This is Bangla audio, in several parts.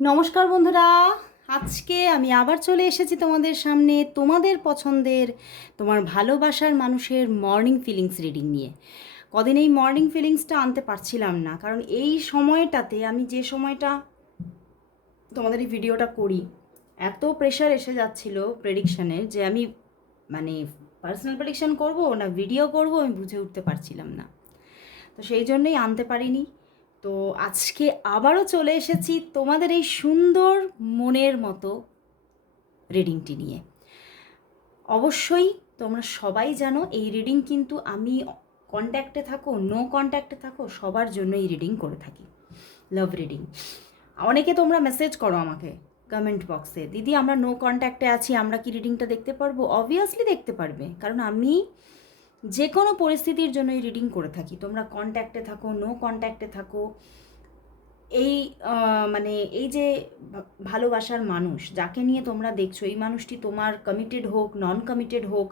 নমস্কার বন্ধুরা, আজকে আমি আবার চলে এসেছি তোমাদের সামনে তোমাদের পছন্দের তোমার ভালোবাসার মানুষের মর্নিং ফিলিংস রিডিং নিয়ে। কদিন এই মর্নিং ফিলিংসটা আনতে পারছিলাম না, কারণ এই সময়টাতে আমি যে সময়টা তোমাদের এই ভিডিওটা করি এত প্রেশার এসে যাচ্ছিল প্রেডিকশানের যে আমি মানে পার্সোনাল প্রেডিকশান করব না ভিডিও করব আমি বুঝে উঠতে পারছিলাম না। তো সেই জন্যই আনতে পারিনি। তো আজকে আবারও চলে এসেছি তোমাদের এই সুন্দর মনের মতো রিডিংটি নিয়ে। অবশ্যই তোমরা সবাই জানো এই রিডিং কিন্তু আমি কন্ট্যাক্টে থাকো নো কন্ট্যাক্টে থাকো সবার জন্য এই রিডিং করে থাকি, লাভ রিডিং। অনেকে তোমরা মেসেজ করো আমাকে কমেন্ট বক্সে, দিদি আমরা নো কন্ট্যাক্টে আছি, আমরা কি রিডিংটা দেখতে পারবো? অবভিয়াসলি দেখতে পারবে, কারণ আমি যে কোনো পরিস্থিতির জন্য এই রিডিং করে থাকি। তোমরা কন্ট্যাক্টে থাকো নো কন্ট্যাক্টে থাকো, এই মানে এই যে ভালোবাসার মানুষ যাকে নিয়ে তোমরা দেখছো, এই মানুষটি তোমার কমিটেড হোক নন কমিটেড হোক,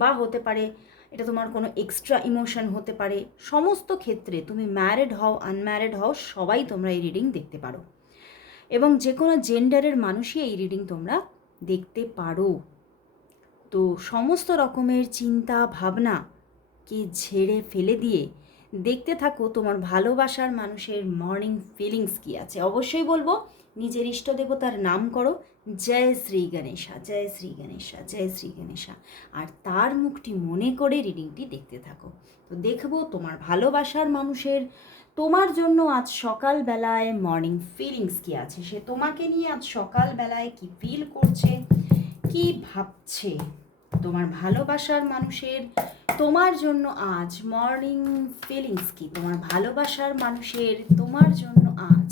বা হতে পারে এটা তোমার কোনো এক্সট্রা ইমোশন হতে পারে, সমস্ত ক্ষেত্রে তুমি ম্যারিড হও আনম্যারিড হও সবাই তোমরা এই রিডিং দেখতে পারো, এবং যে কোনো জেন্ডারের মানুষই এই রিডিং তোমরা দেখতে পারো। তো সমস্ত রকমের চিন্তা ভাবনাকে ঝেড়ে ফেলে দিয়ে দেখতে থাকো তোমার ভালোবাসার মানুষের মর্নিং ফিলিংস কী আছে। অবশ্যই বলবো নিজের ইষ্ট দেবতার নাম করো, জয় শ্রী গণেশা, জয় শ্রী গণেশা, জয় শ্রী গণেশা, আর তার মুখটি মনে করে রিডিংটি দেখতে থাকো। তো দেখবো তোমার ভালোবাসার মানুষের তোমার জন্য আজ সকালবেলায় মর্নিং ফিলিংস কী আছে, সে তোমাকে নিয়ে আজ সকালবেলায় কি ফিল করছে, কি ভাবছে। তোমার ভালোবাসার মানুষের তোমার জন্য আজ মর্নিং ফিলিংস কি, তোমার ভালোবাসার মানুষের তোমার জন্য আজ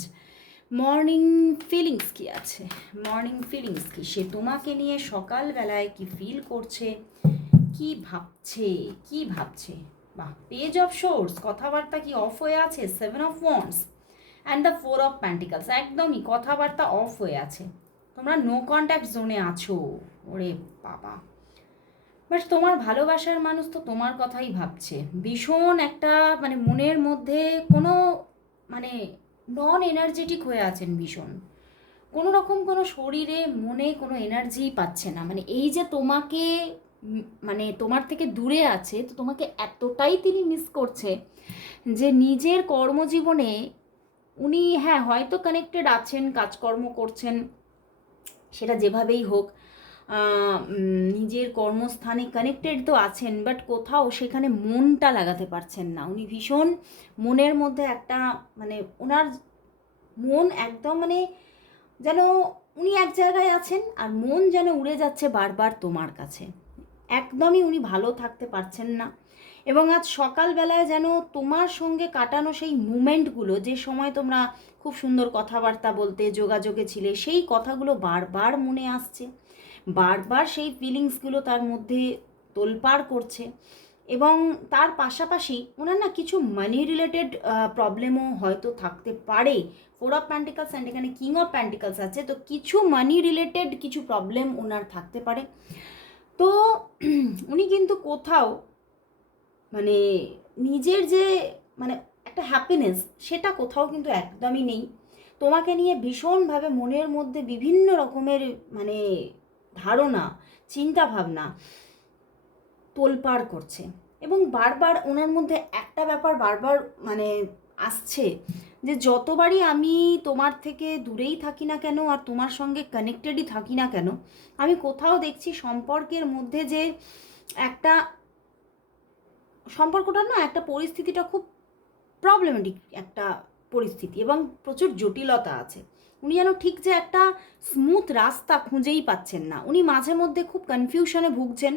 মর্নিং ফিলিংস কি আছে, মর্নিং ফিলিংস কি, সে তোমাকে নিয়ে সকালবেলায় কি ফিল করছে, কি ভাবছে, কি ভাবছে। বাহ, পেজ অফ সোর্স, কথাবার্তা কি অফ হয়ে আছে, 7 of wands and the 4 of pentacles, একদমই কথাবার্তা অফ হয়ে আছে, তোমরা নো কন্ট্যাক্ট জোনে আছো। ওরে বাবা, বাট তোমার ভালোবাসার মানুষ তো তোমার কথাই ভাবছে, ভীষণ একটা মানে মনের মধ্যে কোনো মানে নন এনার্জেটিক হয়ে আছেন ভীষণ, কোনো রকম কোনো শরীরে মনে কোনো এনার্জি পাচ্ছে না, মানে এই যে তোমাকে মানে তোমার থেকে দূরে আছে, তো তোমাকে এতটাই তিনি মিস করছে যে নিজের কর্মজীবনে উনি হ্যাঁ হয়তো কানেক্টেড আছেন, কাজকর্ম করছেন, সেটা যেভাবেই হোক, নিজের কর্মস্থানে কানেক্টেড তো আছেন, বাট কোথাও সেখানে মনটা লাগাতে পারছেন না। উনি ভীষণ মনের মধ্যে একটা মানে ওনার মন একদম মানে যেন উনি এক জায়গায় আছেন আর মন যেন উড়ে যাচ্ছে বারবার তোমার কাছে, একদমই উনি ভালো থাকতে পারছেন না। এবং আজ সকালবেলায় যেন তোমার সঙ্গে কাটানো সেই মুমেন্টগুলো, যে সময় তোমরা খুব সুন্দর কথাবার্তা বলতে যোগাযোগে ছিলে, সেই কথাগুলো বারবার মনে আসছে, বারবার সেই ফিলিংসগুলো তার মধ্যে তোলপাড় করছে। এবং তার পাশাপাশি ওনার না কিছু মানি রিলেটেড প্রবলেমও হয়তো থাকতে পারে। 4 অফ প্যান্টিকলস অ্যান্ড এখানে কিং অফ প্যান্টিকলস আছে, তো কিছু মানি রিলেটেড কিছু প্রবলেম ওনার থাকতে পারে। তো উনি কিন্তু কোথাও মানে নিজের যে মানে একটা হ্যাপিনেস সেটা কোথাও কিন্তু একদমই নেই। তোমাকে নিয়ে ভীষণভাবে মনের মধ্যে বিভিন্ন রকমের মানে ধারণা, চিন্তা ভাবনা তোলপাড় করছে, এবং বারবার ওনার মধ্যে একটা ব্যাপার বারবার মানে আসছে যে যতবারই আমি তোমার থেকে দূরেই থাকি না কেন আর তোমার সঙ্গে কানেক্টেডই থাকি না কেন, আমি কোথাও দেখছি সম্পর্কের মধ্যে যে একটা সম্পর্কটা না একটা পরিস্থিতিটা খুব প্রবলেমেটিক একটা পরিস্থিতি এবং প্রচুর জটিলতা আছে। উনি যেন ঠিক যে একটা স্মুথ রাস্তা খুঁজেই পাচ্ছেন না, উনি মাঝে মধ্যে খুব কনফিউশনে ভুগছেন,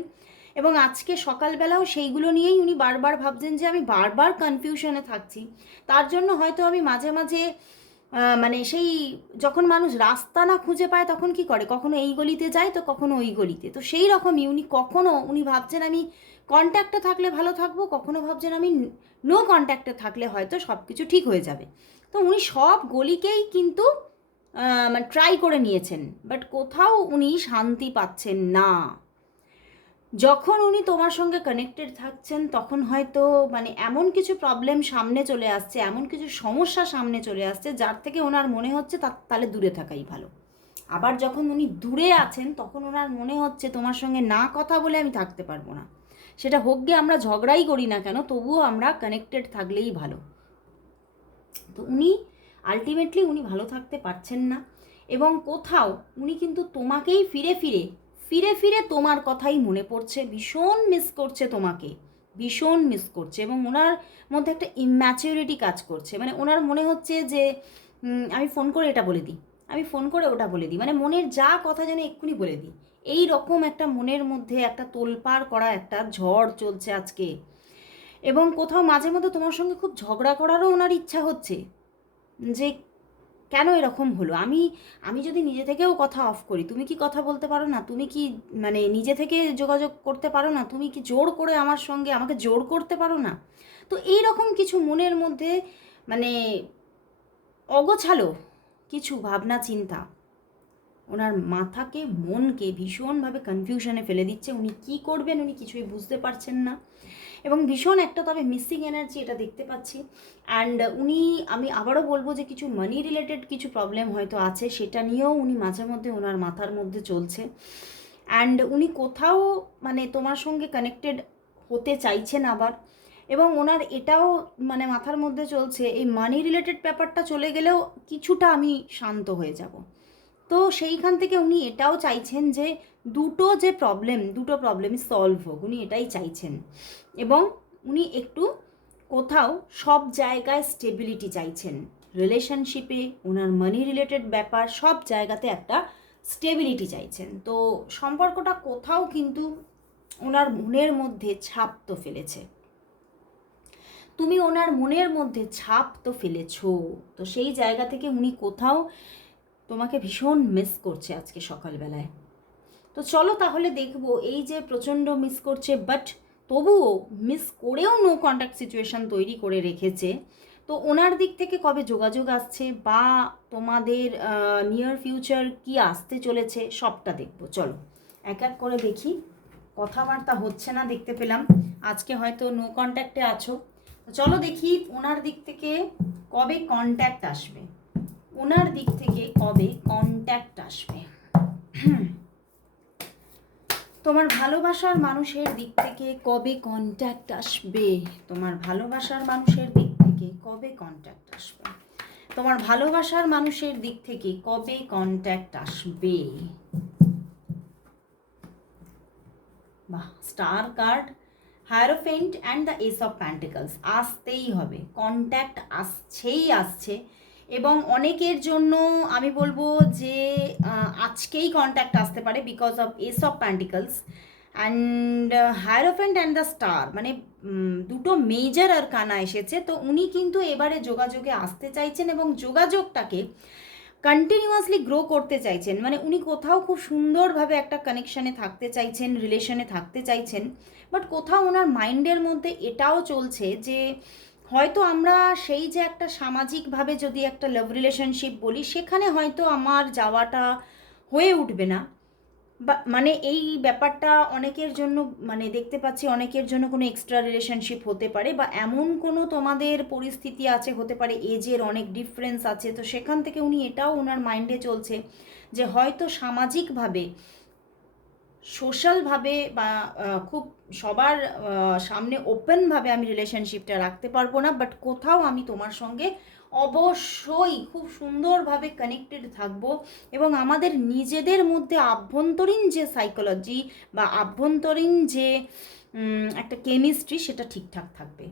এবং আজকে সকালবেলাও সেইগুলো নিয়েই উনি বারবার ভাবছেন যে আমি বারবার কনফিউশনে থাকছি, তার জন্য হয়তো আমি মাঝে মাঝে মানে সেই যখন মানুষ রাস্তা না খুঁজে পায় তখন কি করে, কখনো এই গলিতে যায় তো কখনো ওই গলিতে, তো সেই রকমই উনি ভাবছেন আমি কন্ট্যাক্টে থাকলে ভালো থাকবো, কখনো ভাবছেন আমি নো কন্ট্যাক্টে থাকলে হয়তো সব কিছু ঠিক হয়ে যাবে। তো উনি সব গলিকেই কিন্তু মানে ট্রাই করে নিয়েছেন, বাট কোথাও উনি শান্তি পাচ্ছেন না। যখন উনি তোমার সঙ্গে কানেক্টেড থাকছেন তখন হয়তো মানে এমন কিছু প্রবলেম সামনে চলে আসছে, এমন কিছু সমস্যা সামনে চলে আসছে যার থেকে ওনার মনে হচ্ছে তাহলে দূরে থাকাই ভালো। আবার যখন উনি দূরে আছেন তখন ওনার মনে হচ্ছে তোমার সঙ্গে না কথা বলে আমি থাকতে পারবো না, সেটা হোক গিয়ে আমরা ঝগড়াই করি না কেন, তবুও আমরা কানেক্টেড থাকলেই ভালো। তো উনি আলটিমেটলি উনি ভালো থাকতে পারছেন না, এবং কোথাও উনি কিন্তু তোমাকেই ফিরে ফিরে ফিরে ফিরে তোমার কথাই মনে পড়ছে, ভীষণ মিস করছে তোমাকে, ভীষণ মিস করছে। এবং ওনার মধ্যে একটা ইম্যাচিউরিটি কাজ করছে, মানে ওনার মনে হচ্ছে যে আমি ফোন করে এটা বলে দিই, আমি ফোন করে ওটা বলে দিই, মানে মনের যা কথা যেন এক্ষুনি বলে দিই, এই রকম একটা মনের মধ্যে একটা তোলপাড় করা একটা ঝড় চলছে আজকে। এবং কোথাও মাঝে মধ্যে তোমার সঙ্গে খুব ঝগড়া করারও ওনার ইচ্ছা হচ্ছে, যে কেন এরকম হলো, আমি আমি যদি নিজে থেকেও কথা অফ করি, তুমি কি কথা বলতে পারো না, তুমি কি মানে নিজে থেকে যোগাযোগ করতে পারো না, তুমি কি জোর করে আমার সঙ্গে আমাকে জোর করতে পারো না। তো এই রকম কিছু মনের মধ্যে মানে অগোছালো কিছু ভাবনা চিন্তা ওনার মাথাকে মনকে ভীষণভাবে কনফিউশনে ফেলে দিচ্ছে। উনি কি করবেন উনি কিছুই বুঝতে পারছেন না, এবং ভীষণ একটা তবে মিসিং এনার্জি এটা দেখতে পাচ্ছি। অ্যান্ড উনি, আমি আবারও বলবো যে কিছু মানি রিলেটেড কিছু প্রবলেম হয়তো আছে, সেটা নিয়েও উনি মাঝে মধ্যে ওনার মাথার মধ্যে চলছে। অ্যান্ড উনি কোথাও মানে তোমার সঙ্গে কানেক্টেড হতে চাইছেন আবার, এবং ওনার এটাও মানে মাথার মধ্যে চলছে এই মানি রিলেটেড ব্যাপারটা চলে গেলেও কিছুটা আমি শান্ত হয়ে যাব। তো সেইখান থেকে উনি এটাও চাইছেন যে দুটো প্রবলেমই সলভ হোক, উনি এটাই চাইছেন। এবং উনি একটু কোথাও সব জায়গায় স্টেবিলিটি চাইছেন, রিলেশনশিপে ওনার মানি রিলেটেড ব্যাপার সব জায়গাতে একটা স্টেবিলিটি চাইছেন। তো সম্পর্কটা কোথাও কিন্তু ওনার মনের মধ্যে ছাপ তো ফেলেছে, তুমি ওনার মনের মধ্যে ছাপ তো ফেলেছো। তো সেই জায়গা থেকে উনি কোথাও তোমাকে ভীষণ মিস করছে আজকে সকালবেলায়। তো চলো তাহলে দেখবো, এই যে প্রচণ্ড মিস করছে বাট তবুও মিস করেও নো কন্ট্যাক্ট সিচুয়েশান তৈরি করে রেখেছে, তো ওনার দিক থেকে কবে যোগাযোগ আসছে বা তোমাদের নিয়ার ফিউচার কি আসতে চলেছে সবটা দেখবো। চলো এক এক করে দেখি। কথাবার্তা হচ্ছে না দেখতে পেলাম, আজকে হয়তো নো কন্ট্যাক্টে আছো। তো চলো দেখি ওনার দিক থেকে কবে কন্ট্যাক্ট আসবে, ওনার দিক থেকে কবে কন্ট্যাক্ট আসবে। তোমার ভালোবাসার মানুষের দিক থেকে কবে কন্ট্যাক্ট আসবে, তোমার ভালোবাসার মানুষের দিক থেকে কবে কন্ট্যাক্ট আসবে, তোমার ভালোবাসার মানুষের দিক থেকে কবে কন্ট্যাক্ট আসবে। বাহ, star card, hierophant and the S of pentacles, আসতেই হবে, কন্ট্যাক্ট আসছেই আসছে। এবং অনেকের জন্য আমি বলবো যে আজকেই কন্ট্যাক্ট আসতে পারে because of S of pentacles and hierophant and the star, মানে দুটো মেজর আর কানা এসেছে। তো উনি কিন্তু এবারে যোগাযোগে আসতে চাইছেন এবং যোগাযোগটাকে কন্টিনিউয়াসলি গ্রো করতে চাইছেন, মানে উনি কোথাও খুব সুন্দরভাবে একটা কানেকশানে থাকতে চাইছেন, রিলেশনে থাকতে চাইছেন। বাট কোথাও ওনার মাইন্ডের মধ্যে এটাও চলছে যে হয়তো আমরা সেই যে একটা সামাজিকভাবে যদি একটা লাভ রিলেশনশিপ বলি, সেখানে হয়তো আমার যাওয়াটা হয়ে উঠবে না। বা মানে এই ব্যাপারটা অনেকের জন্য মানে দেখতে পাচ্ছি অনেকের জন্য কোনো এক্সট্রা রিলেশনশিপ হতে পারে, বা এমন কোনো তোমাদের পরিস্থিতি আছে, হতে পারে এজের অনেক ডিফারেন্স আছে। তো সেখান থেকে উনি এটাও ওনার মাইন্ডে চলছে যে হয়তো সামাজিকভাবে সোশ্যালভাবে বা খুব সবার সামনে ওপেনভাবে আমি রিলেশনশিপটা রাখতে পারবো না, বাট কোথাও আমি তোমার সঙ্গে অবশ্যই খুব সুন্দরভাবে কানেক্টেড থাকবো, এবং আমাদের নিজেদের মধ্যে আভ্যন্তরীণ যে সাইকোলজি বা আভ্যন্তরীণ যে একটা কেমিস্ট্রি সেটা ঠিকঠাক থাকবে।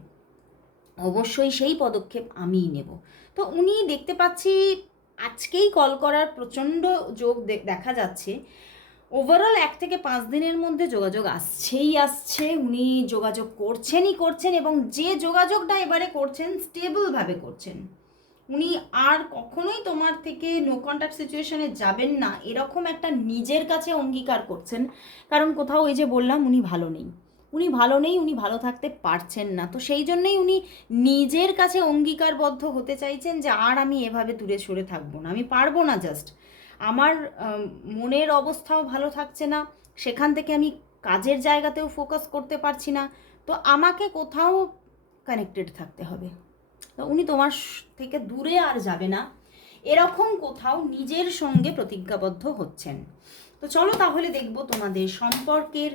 অবশ্যই সেই পদক্ষেপ আমিই নেব। তো উনি দেখতে পাচ্ছি আজকেই কল করার প্রচণ্ড যোগ দেখা যাচ্ছে। ওভারঅল 1 থেকে 5 দিনের মধ্যে যোগাযোগ আসছেই আসছে, উনি যোগাযোগ করছেন, এবং যে যোগাযোগটা এবারে করছেন স্টেবলভাবে করছেন। উনি আর কখনোই তোমার থেকে নো কন্ট্যাক্ট সিচুয়েশনে যাবেন না এরকম একটা নিজের কাছে অঙ্গীকার করছেন। কারণ কোথাও এই যে বললাম উনি ভালো নেই, উনি ভালো থাকতে পারছেন না। তো সেই জন্যই উনি নিজের কাছে অঙ্গীকারবদ্ধ হতে চাইছেন যে আর আমি এভাবে দূরে সরে থাকবো না, আমি পারবো না, জাস্ট আমার মনের অবস্থাও ভালো থাকছে না, সেখান থেকে আমি কাজের জায়গাতেও ফোকাস করতে পারছি না, তো আমাকে কোথাও কানেক্টেড থাকতে হবে। তো উনি তোমার থেকে দূরে আর যাবে না, এরকম কোথাও নিজের সঙ্গে প্রতিজ্ঞাবদ্ধ হচ্ছেন। তো চলো তাহলে দেখব তোমাদের সম্পর্কের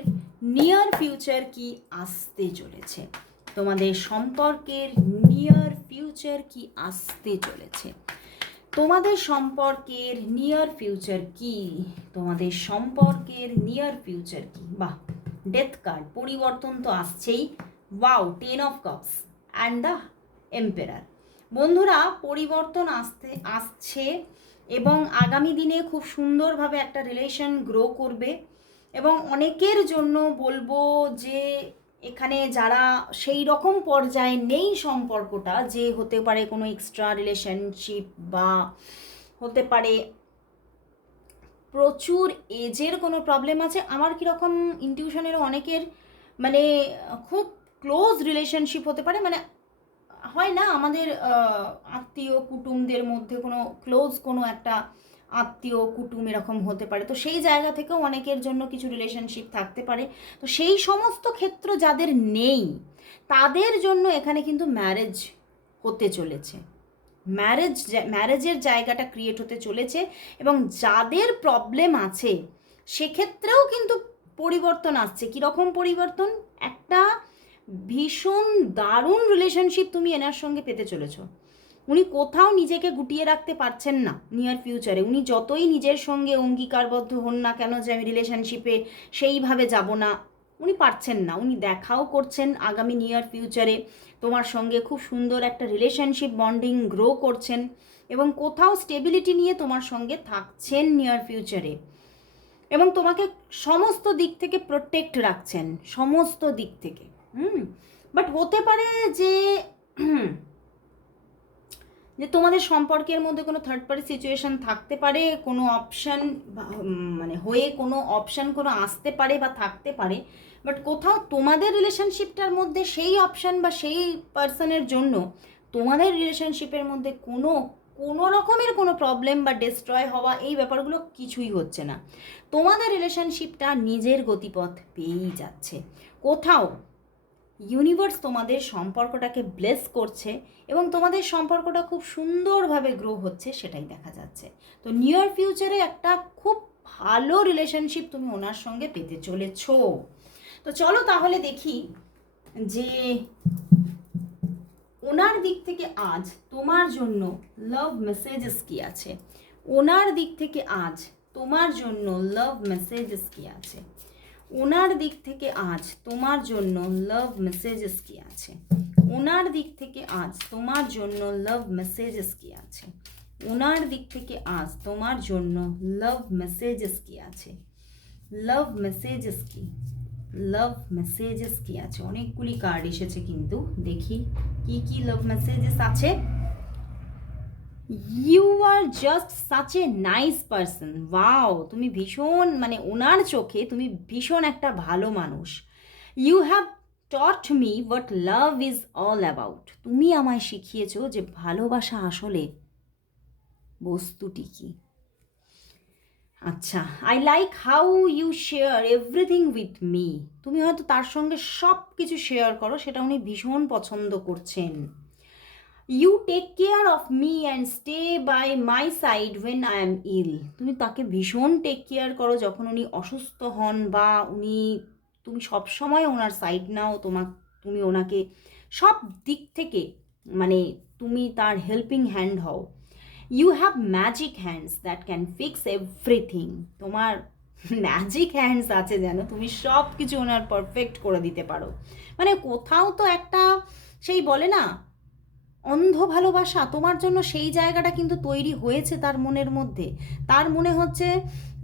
নিয়ার ফিউচার কি আসতে চলেছে, তোমাদের সম্পর্কের নিয়ার ফিউচার কি আসতে চলেছে, তোমাদের সম্পর্কের নিয়ার ফিউচার কি, তোমাদের সম্পর্কের নিয়ার ফিউচার কি। বাহ, ডেথ কার্ড, পরিবর্তন তো আসছেই। Wow, 10 of cups and the emperor. বন্ধুরা, পরিবর্তন আসছে এবং আগামী দিনে খুব সুন্দরভাবে একটা রিলেশন গ্রো করবে। এবং অনেকের জন্য বলবো যে এখানে যারা সেই রকম পর্যায়ে নেই সম্পর্কটা, যে হতে পারে কোনো এক্সট্রা রিলেশনশিপ বা হতে পারে প্রচুর এজের কোনো প্রবলেম আছে। আমার কীরকম ইনটিউশনের অনেকের মানে খুব ক্লোজ রিলেশনশিপ হতে পারে, মানে হয় না আমাদের আত্মীয় কুটুমদের মধ্যে কোনো ক্লোজ কোনো একটা আত্মীয় কুটুম এরকম হতে পারে, তো সেই জায়গা থেকেও অনেকের জন্য কিছু রিলেশনশিপ থাকতে পারে। তো সেই সমস্ত ক্ষেত্র যাদের নেই তাদের জন্য এখানে কিন্তু ম্যারেজ হতে চলেছে, ম্যারেজের জায়গাটা ক্রিয়েট হতে চলেছে। এবং যাদের প্রবলেম আছে সেক্ষেত্রেও কিন্তু পরিবর্তন আসছে। কীরকম পরিবর্তন? একটা ভীষণ দারুণ রিলেশনশিপ তুমি এনার সঙ্গে পেতে চলেছো। উনি কোথাও নিজেকে গুটিয়ে রাখতে পারছেন না নিয়ার ফিউচারে। উনি যতই নিজের সঙ্গে অঙ্গীকারবদ্ধ হন না কেন যে আমি রিলেশনশিপে সেইভাবে যাব না, উনি পারছেন না। উনি দেখাও করছেন আগামী নিয়ার ফিউচারে তোমার সঙ্গে খুব সুন্দর একটা রিলেশনশিপ বন্ডিং গ্রো করছেন এবং কোথাও স্টেবিলিটি নিয়ে তোমার সঙ্গে থাকছেন নিয়ার ফিউচারে এবং তোমাকে সমস্ত দিক থেকে প্রোটেক্ট রাখছেন, সমস্ত দিক থেকে। বাট হতে পারে যে যে তোমাদের সম্পর্কের মধ্যে কোনো থার্ড পার্টি সিচুয়েশান থাকতে পারে, কোনো অপশান মানে হয়ে কোনো অপশান কোনো আসতে পারে বা থাকতে পারে। বাট কোথাও তোমাদের রিলেশনশিপটার মধ্যে সেই অপশান বা সেই পার্সনের জন্য তোমাদের রিলেশনশিপের মধ্যে কোনো রকমের কোনো প্রবলেম বা ডিস্ট্রয় হওয়া এই ব্যাপারগুলো কিছুই হচ্ছে না। তোমাদের রিলেশনশিপটা নিজের গতিপথ পেয়েই যাচ্ছে। কোথাও ইউনিভার্স তোমাদের সম্পর্কটাকে ব্লেস করছে এবং তোমাদের সম্পর্কটা খুব সুন্দরভাবে গ্রো হচ্ছে, সেটাই দেখা যাচ্ছে। তো নিয়ার ফিউচারে একটা খুব ভালো রিলেশনশিপ তুমি ওনার সঙ্গে পেতে চলেছো। তো চলো তাহলে দেখি যে ওনার দিক থেকে আজ তোমার জন্য লাভ মেসেজেস কি আছে, ওনার দিক থেকে আজ তোমার জন্য লাভ মেসেজেস কি আছে, ওনার দিক থেকে আজ তোমার জন্য লাভ মেসেজেস কি আছে, ওনার দিক থেকে আজ তোমার জন্য লাভ মেসেজেস কি আছে, ওনার দিক থেকে আজ তোমার জন্য লাভ মেসেজেস কি আছে, লাভ মেসেজেস কি, লাভ মেসেজেস কি আছে। অনেকগুলি কার্ড এসেছে, কিন্তু দেখি কি কি লাভ মেসেজেস আছে। You are just such a nice person. Wow, তুমি ভীষণ মানে ওনার চোখে তুমি ভীষণ একটা ভালো মানুষ। You have taught me what love is all about. তুমি আমায় শিখিয়েছো যে ভালোবাসা আসলে বস্তুটি কি। আচ্ছা, I like how you share everything with me. তুমি হয়তো তার সঙ্গে সব কিছু শেয়ার করো, সেটা উনি ভীষণ পছন্দ করছেন। You take care of me and stay by my side when I am ill. তুমি তাকে ভীষণ টেক কেয়ার করো যখন উনি অসুস্থ হন বা তুমি সবসময় ওনার সাইড নাও, তুমি ওনাকে সব দিক থেকে মানে তুমি তার হেল্পিং হ্যান্ড হও। You have magic hands that can fix everything. তোমার ম্যাজিক হ্যান্ডস আছে যেন, তুমি সব কিছু ওনার পারফেক্ট করে দিতে পারো। মানে কোথাও তো একটা সেই বলে না অন্ধ ভালোবাসা, তোমার জন্য সেই জায়গাটা কিন্তু তৈরি হয়েছে তার মনের মধ্যে। তার মনে হচ্ছে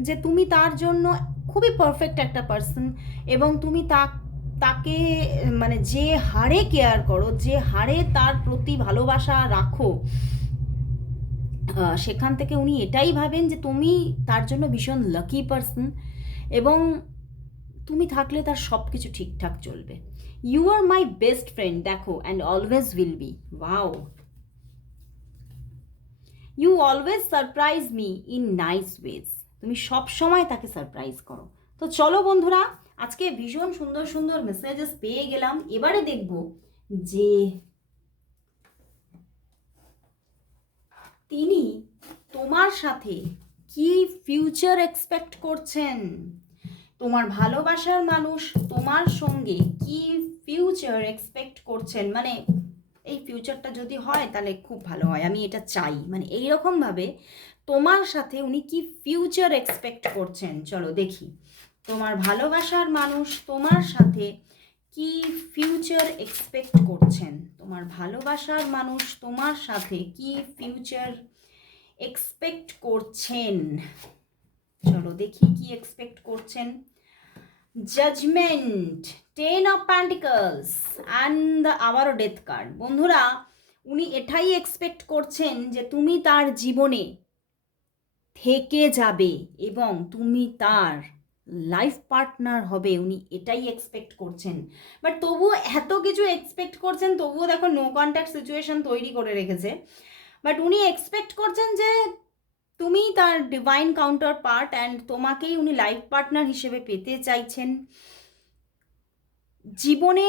যে তুমি তার জন্য খুবই পারফেক্ট একটা পার্সন এবং তুমি তাকে মানে যে হারে কেয়ার করো, যে হারে তার প্রতি ভালোবাসা রাখো, সেখান থেকে উনি এটাই ভাবেন যে তুমি তার জন্য ভীষণ লাকি পার্সন এবং তুমি থাকলে তার সব কিছু ঠিকঠাক চলবে। You are my best friend, দেখো, and always will be. Wow, you always surprise me in nice ways. তুমি সব সময় তাকে সারপ্রাইজ করো তো চলো বন্ধুরা, আজকে ভীষণ সুন্দর সুন্দর মেসেজেস পেয়ে গেলাম। এবারে দেখব যে তিনি তোমার সাথে কি ফিউচার এক্সপেক্ট করছেন। তোমার ভালোবাসার মানুষ তোমার সঙ্গে কি ফিউচার এক্সপেক্ট করছেন, মানে এই ফিউচারটা যদি হয় তাহলে খুব ভালো হয়, আমি এটা চাই, মানে এইরকমভাবে তোমার সাথে উনি কি ফিউচার এক্সপেক্ট করছেন। চলো দেখি তোমার ভালোবাসার মানুষ তোমার সাথে কি ফিউচার এক্সপেক্ট করছেন। তোমার ভালোবাসার মানুষ তোমার সাথে কি ফিউচার এক্সপেক্ট করছেন। চলো দেখি কি এক্সপেক্ট করছেন। জাজমেন্ট, 10 অফ প্যান্টিকলস অ্যান্ড আবারও ডেথ কার্ড। বন্ধুরা, উনি এটাই এক্সপেক্ট করছেন যে তুমি তার জীবনে থেকে যাবে এবং তুমি তার লাইফ পার্টনার হবে, উনি এটাই এক্সপেক্ট করছেন। বাট তবুও এত কিছু এক্সপেক্ট করছেন, তবুও দেখো নো কন্ট্যাক্ট সিচুয়েশন তৈরি করে রেখেছে। বাট উনি এক্সপেক্ট করছেন যে তুমি তার ডিভাইন কাউন্টার পার্ট অ্যান্ড তোমাকেই উনি লাইফ পার্টনার হিসেবে পেতে চাইছেন। জীবনে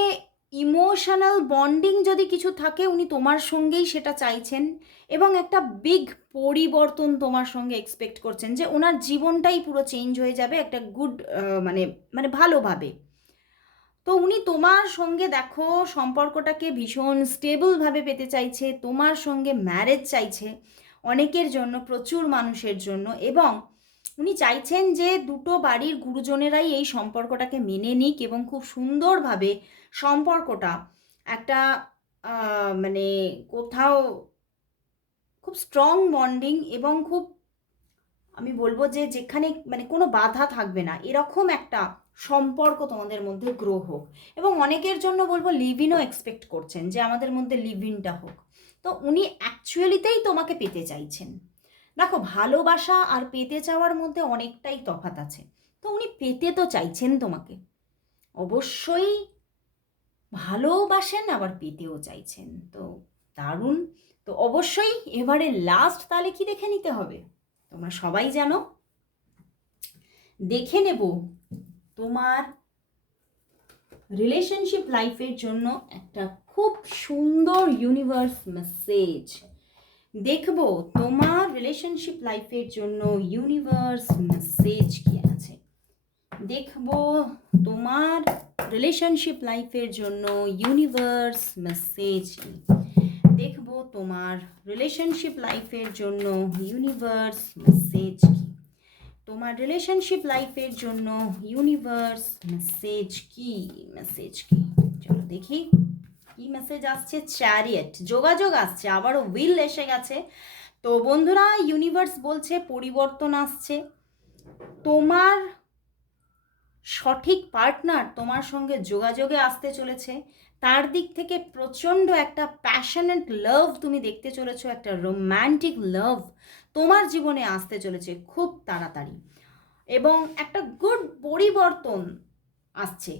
ইমোশনাল বন্ডিং যদি কিছু থাকে উনি তোমার সঙ্গেই সেটা চাইছেন, এবং একটা বিগ পরিবর্তন তোমার সঙ্গে এক্সপেক্ট করছেন, যে ওনার জীবনটাই পুরো চেঞ্জ হয়ে যাবে একটা গুড মানে মানে ভালোভাবে। তো উনি তোমার সঙ্গে দেখো সম্পর্কটাকে ভীষণ স্টেবলভাবে পেতে চাইছে, তোমার সঙ্গে ম্যারেজ চাইছে অনেকের জন্য, প্রচুর মানুষের জন্য। এবং উনি চাইছেন যে দুটো বাড়ির গুরুজনেরাই এই সম্পর্কটাকে মেনে নিক এবং খুব সুন্দরভাবে সম্পর্কটা একটা মানে কোথাও খুব স্ট্রং বন্ডিং এবং খুব, আমি বলবো যে যেখানে মানে কোনো বাধা থাকবে না এরকম একটা সম্পর্ক তোমাদের মধ্যে গ্রো হোক। এবং অনেকের জন্য বলবো লিভ ইনও এক্সপেক্ট করছেন যে আমাদের মধ্যে লিভ ইনটা হোক। তো উনি অ্যাকচুয়ালিতেই তোমাকে পেতে চাইছেন। দেখো ভালোবাসা আর পেতে চাওয়ার মধ্যে অনেকটাই তফাৎ আছে। তো উনি পেতে তো চাইছেন তোমাকে, অবশ্যই ভালোবাসেন আবার পেতেও চাইছেন। তো দারুণ। তো অবশ্যই এবারে লাস্ট তাহলে কি দেখে নিতে হবে তোমরা সবাই জানো। দেখে নেব তোমার রিলেশনশিপ লাইফের জন্য একটা খুব সুন্দর ইউনিভার্স মেসেজ। দেখব তোমার রিলেশনশিপ লাইফের জন্য ইউনিভার্স মেসেজ কি আছে। দেখব তোমার রিলেশনশিপ লাইফের জন্য ইউনিভার্স মেসেজ কি। দেখব তোমার রিলেশনশিপ লাইফের জন্য ইউনিভার্স মেসেজ কি। তোমার রিলেশনশিপ লাইফের জন্য ইউনিভার্স মেসেজ কি। মেসেজ কি, চলো দেখি কি মেসেজ আসছে। চ্যারিয়েট, যোগাযোগ আসছে, আবারও হুইল এসে গেছে। তো বন্ধুরা, ইউনিভার্স বলছে পরিবর্তন আসছে, তোমার সঠিক পার্টনার তোমার সঙ্গে যোগাযোগে আসতে চলেছে, তার দিক থেকে প্রচণ্ড একটা প্যাশনেট লাভ তুমি দেখতে চলেছো, একটা রোম্যান্টিক লাভ তোমার জীবনে আসতে চলেছে খুব তাড়াতাড়ি। এবং একটা গুড পরিবর্তন আসছে,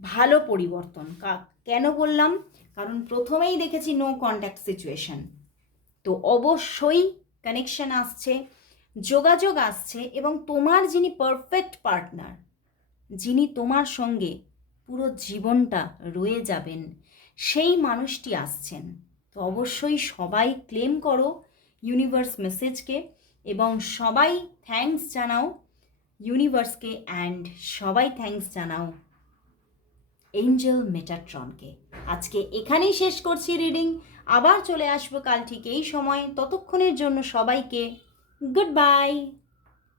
ভালো পরিবর্তন। কেন বললাম? কারণ প্রথমেই দেখেছি নো কন্ট্যাক্ট সিচুয়েশন, তো অবশ্যই কানেকশন আসছে, যোগাযোগ আসছে, এবং তোমার যিনি পারফেক্ট পার্টনার, যিনি তোমার সঙ্গে পুরো জীবনটা রয়ে যাবেন, সেই মানুষটি আসছেন। তো অবশ্যই সবাই ক্লেম করো ইউনিভার্স মেসেজকে, এবং সবাই থ্যাঙ্কস জানাও ইউনিভার্সকে, অ্যান্ড সবাই থ্যাঙ্কস জানাও এঞ্জেল মেটাট্রনকে। আজকে এখানেই শেষ করছি রিডিং, আবার চলে আসবো কাল ঠিক এই সময়। ততক্ষণের জন্য সবাইকে গুড বাই।